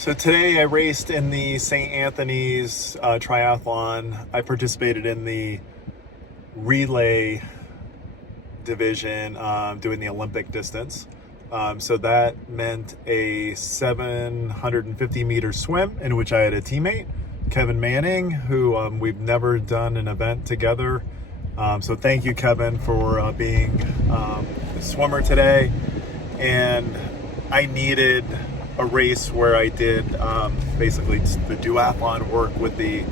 So today I raced in the St Anthony's Triathlon. I participated in the relay division, doing the Olympic distance. So that meant a 750 meter swim in which I had a teammate, Kevin Manning, who we've never done an event together. So thank you, Kevin, for being a swimmer today. And I needed a race where I did basically the duathlon work with the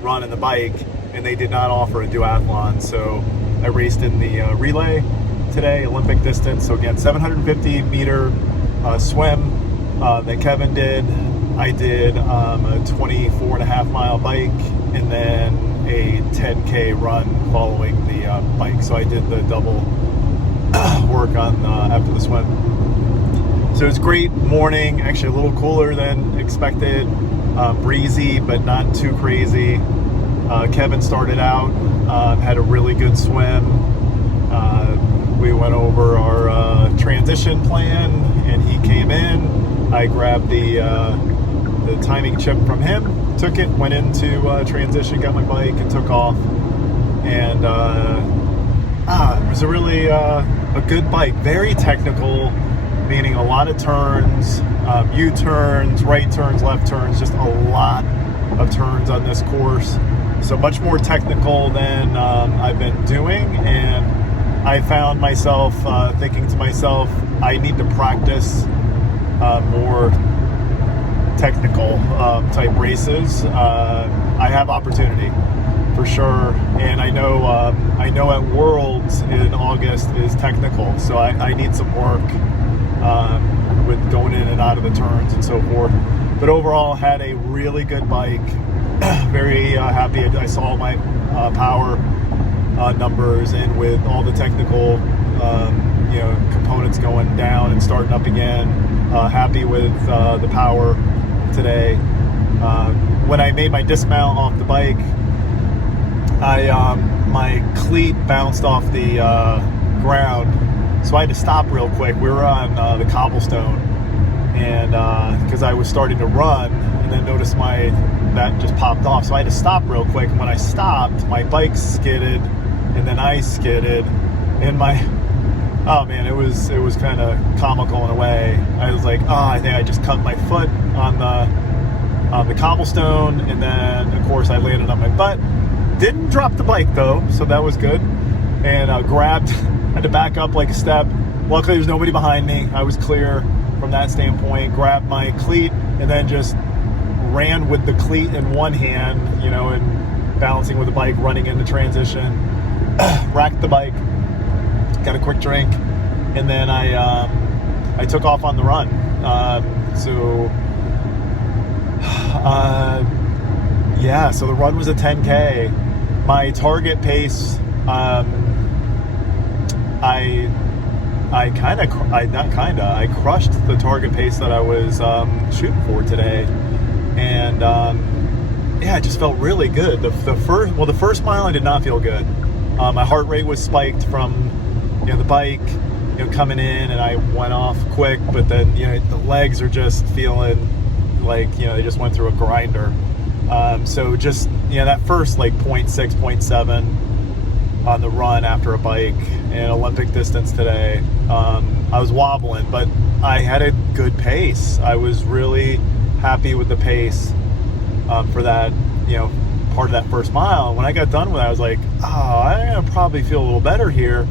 run and the bike, and they did not offer a duathlon. So I raced in the relay today, Olympic distance. So again, 750 meter swim that Kevin did. I did a 24 and a half mile bike, and then a 10K run following the bike. So I did the double work on after the swim. So it's great morning, actually a little cooler than expected, breezy but not too crazy. Kevin started out, had a really good swim. We went over our transition plan, and he came in. I grabbed the timing chip from him, took it, went into transition, got my bike, and took off. And it was a really a good bike, very technical, meaning a lot of turns, U-turns, right turns, left turns, just a lot of turns on this course. So much more technical than I've been doing, and I found myself thinking to myself, I need to practice more technical type races. I have opportunity for sure, and I know at Worlds in August is technical, so I need some work with going in and out of the turns and so forth. But overall, had a really good bike. Very happy. I saw my power numbers, and with all the technical components going down and starting up again. Happy with the power today. When I made my dismount off the bike, my cleat bounced off the ground. So I had to stop real quick. We were on the cobblestone, and because I was starting to run, and then noticed that just popped off. So I had to stop real quick. And when I stopped, my bike skidded, and then I skidded, and it was kind of comical in a way. I was like, I think I just cut my foot on the cobblestone, and then of course I landed on my butt. Didn't drop the bike though, so that was good. And had to back up like a step. Luckily, there's nobody behind me. I was clear from that standpoint. Grabbed my cleat and then just ran with the cleat in one hand, and balancing with the bike, running into transition. Racked the bike, got a quick drink, and then I took off on the run. So the run was a 10K. My target pace, I crushed the target pace that I was shooting for today, and I just felt really good. The first mile I did not feel good. My heart rate was spiked from the bike coming in, and I went off quick, but then the legs are just feeling like they just went through a grinder. So just that first like 0.6, 0.7 on the run after a bike and Olympic distance today, I was wobbling, but I had a good pace. I was really happy with the pace for that part of that first mile. And when I got done with it, I was like, I'm gonna probably feel a little better here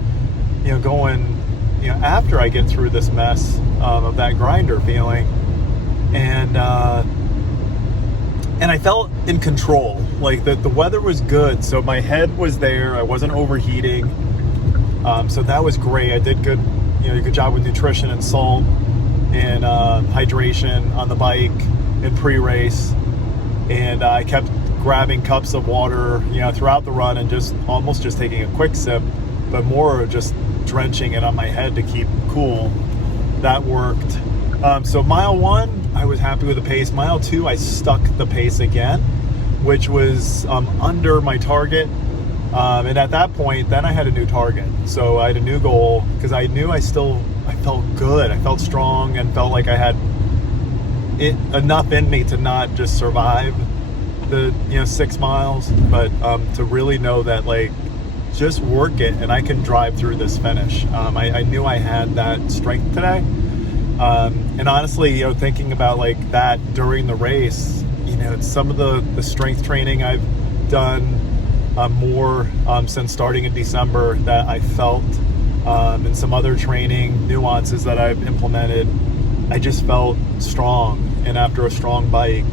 going after I get through this mess of that grinder feeling. And I felt in control. Like the weather was good, so my head was there. I wasn't overheating, so that was great. I did good job with nutrition and salt and hydration on the bike in pre-race, and I kept grabbing cups of water throughout the run and just taking a quick sip, but more just drenching it on my head to keep cool. That worked. So mile 1, I was happy with the pace. Mile 2, I stuck the pace again, which was under my target. And at that point, then I had a new target. So I had a new goal because I knew I felt good. I felt strong and felt like I had enough in me to not just survive the 6 miles, but to really know that like just work it and I can drive through this finish. I knew I had that strength today, and honestly, thinking about like that during the race, it's some of the strength training I've done more since starting in December that I felt, and some other training nuances that I've implemented. I just felt strong, and after a strong bike,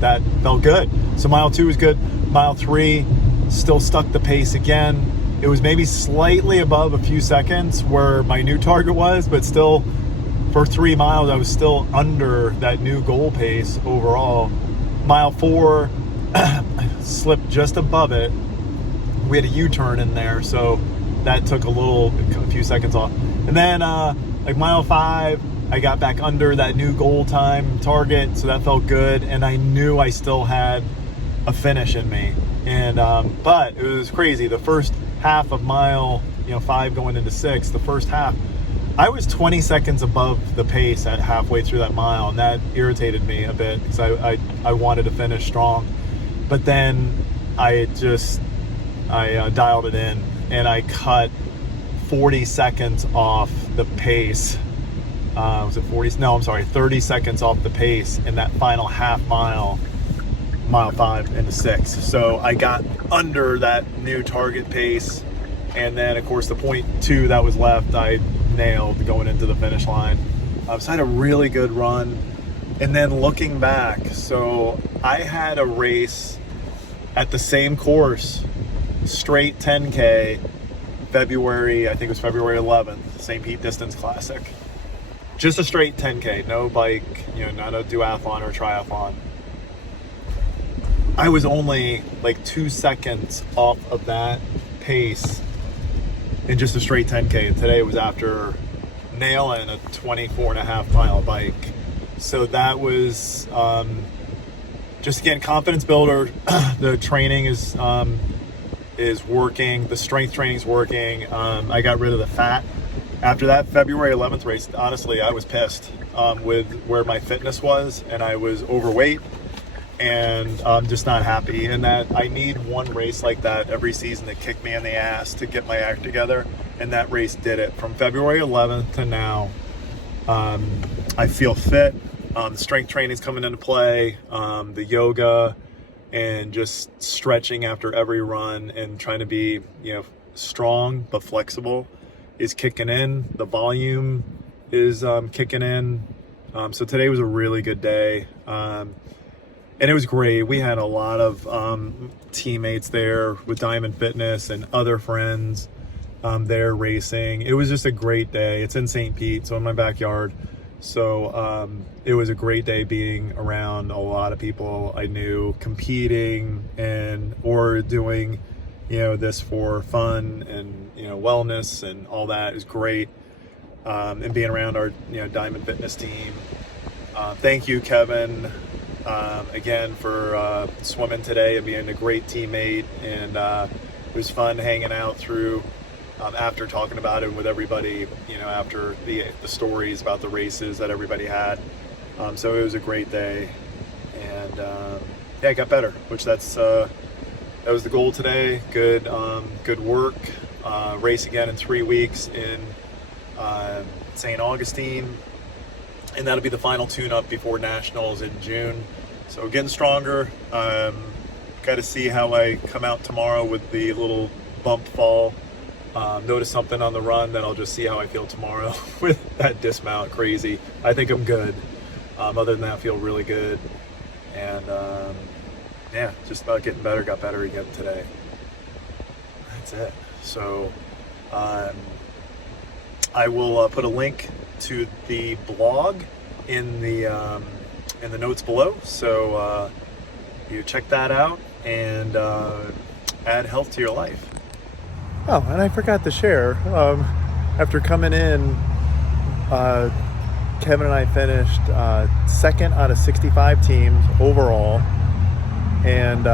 that felt good. So mile 2 was good. Mile 3 still stuck the pace again. It was maybe slightly above a few seconds where my new target was, but still for 3 miles I was still under that new goal pace overall. Mile 4 slipped just above it. We had a U-turn in there, so that took a few seconds off. And then like mile 5, I got back under that new goal time target, so that felt good, and I knew I still had a finish in me. And but it was crazy. The first half of mile 5 going into 6, the first half, I was 20 seconds above the pace at halfway through that mile, and that irritated me a bit because I wanted to finish strong. But then I dialed it in, and I cut 40 seconds off the pace. Was it 40? No, I'm sorry, 30 seconds off the pace in that final half mile, mile 5 into 6. So I got under that new target pace, and then of course the 0.2 that was left I nailed going into the finish line. So I had a really good run. And then looking back, so I had a race at the same course, straight 10K, February, I think it was February 11th, St. Pete Distance Classic. Just a straight 10K, no bike, not a duathlon or triathlon. I was only like 2 seconds off of that pace in just a straight 10K, and today was after nailing a 24.5 mile bike. So that was just, again, confidence builder. The training is working, the strength training is working. I got rid of the fat. After that February 11th race, honestly, I was pissed with where my fitness was, and I was overweight, and I'm just not happy. And that I need one race like that every season to kick me in the ass to get my act together, and that race did it. From February 11th to now, I feel fit. The strength training is coming into play, the yoga, and just stretching after every run and trying to be, strong but flexible is kicking in. The volume is kicking in. So today was a really good day. And it was great. We had a lot of teammates there with Diamond Fitness and other friends there racing. It was just a great day. It's in St. Pete, so in my backyard. So it was a great day being around a lot of people I knew competing or doing this for fun and wellness and all that is great. And being around our Diamond Fitness team. Thank you, Kevin, again for swimming today and being a great teammate. And it was fun hanging out through after talking about it with everybody, after the stories about the races that everybody had. So it was a great day, and it got better, which that was the goal today. Good work. Race again in 3 weeks in St. Augustine, and that'll be the final tune-up before Nationals in June. So getting stronger. Got to see how I come out tomorrow with the little bump fall. Notice something on the run, then I'll just see how I feel tomorrow with that dismount. Crazy. I think I'm good. Other than that, I feel really good. And just about getting better. Got better again today. That's it. So I will put a link to the blog in the notes below. So you check that out and add health to your life. Oh, and I forgot to share, after coming in, Kevin and I finished second out of 65 teams overall, and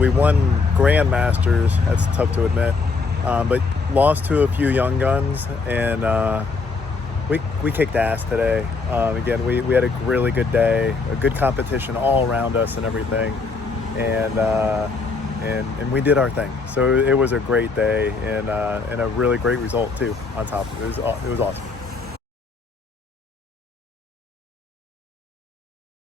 we won Grandmasters. That's tough to admit, but lost to a few young guns, and We kicked ass today. Again, we had a really good day, a good competition all around us and everything, and we did our thing. So it was a great day and a really great result too. On top of it, it was awesome.